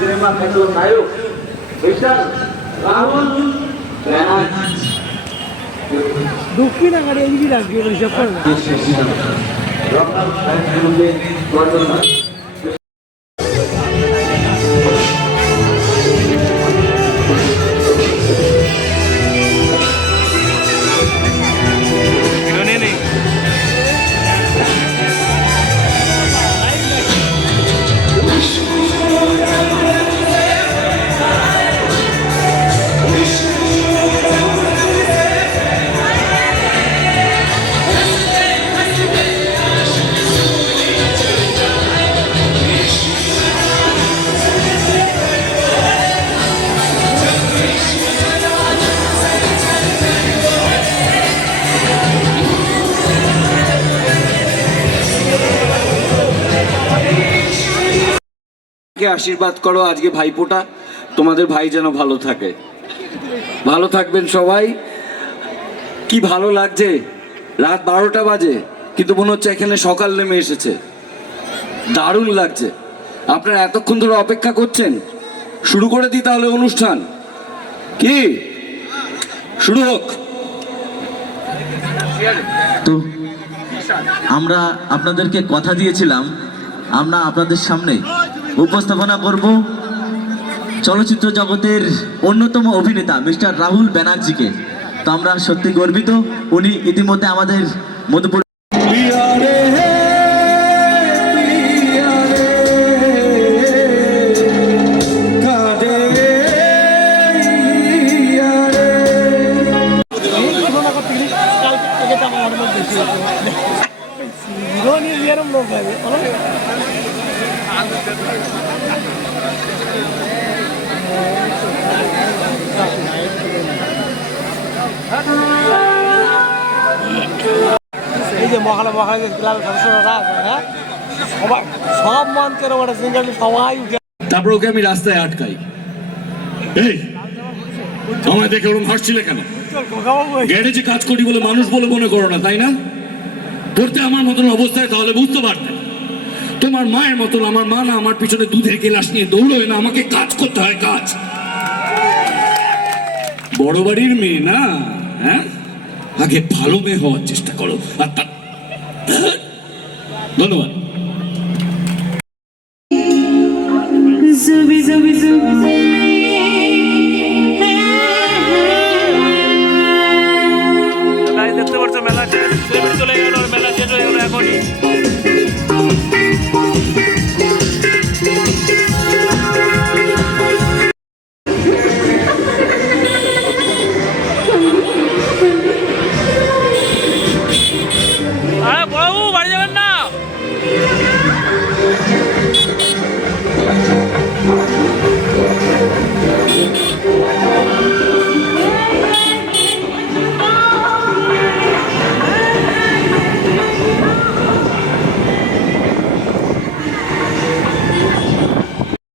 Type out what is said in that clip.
Cinema খ্যাত নায়ক mister Rahul Banerjee. দক্ষিণ আকারে এই রাখবে হিসাব করে না। রকম সাহিত্যগুলোকে বর্ণনা আশীর্বাদ করো আজকে ভাইফোঁটা, তোমাদের ভাই যেন ভালো থাকে। ভালো থাকবেন সবাই। কি ভালো লাগছে, রাত 12টা বাজে কিন্তু মনে হচ্ছে এখানে সকাল নেমে এসেছে। দারুণ লাগছে। আপনারা এতক্ষণ ধরে অপেক্ষা করছেন, শুরু করে দিই তাহলে অনুষ্ঠান। কি শুরু হোক। তো আমরা আপনাদেরকে কথা দিয়েছিলাম আমরা আপনাদের সামনে উপস্থাপনা করব চলচ্চিত্র জগতের অন্যতম অভিনেতা মিস্টার রাহুল ব্যানার্জিকে। তো আমরা সত্যি গর্বিত, উনি ইতিমধ্যে আমাদের মধ্যে এই যে মহালা ক্লাবের সদস্যরা আছে, হ্যাঁ, সবাই সব মঞ্চের ওটা সিঙ্গালি সবাই উঠে। তারপর ওকে আমি রাস্তায় আটকাই, এই আমায় দেখে ওরকম হাসছিলে কেন? গ্যারেজে কাজ করি বলে মানুষ বলে মনে করো না, তাই না? পড়তে আমার মতন অবস্থায় তাহলে বুঝতে পারতেন। তোমার মায়ের মতন আমার মা না আমার পিছনে দুধের গেলাস নিয়ে দৌড়োয় না, আমাকে কাজ করতে হয়। কাজ বড় বাড়ির মেয়ে না, হ্যাঁ, আগে ভালো মেয়ে হওয়ার চেষ্টা করো। ধন্যবাদ।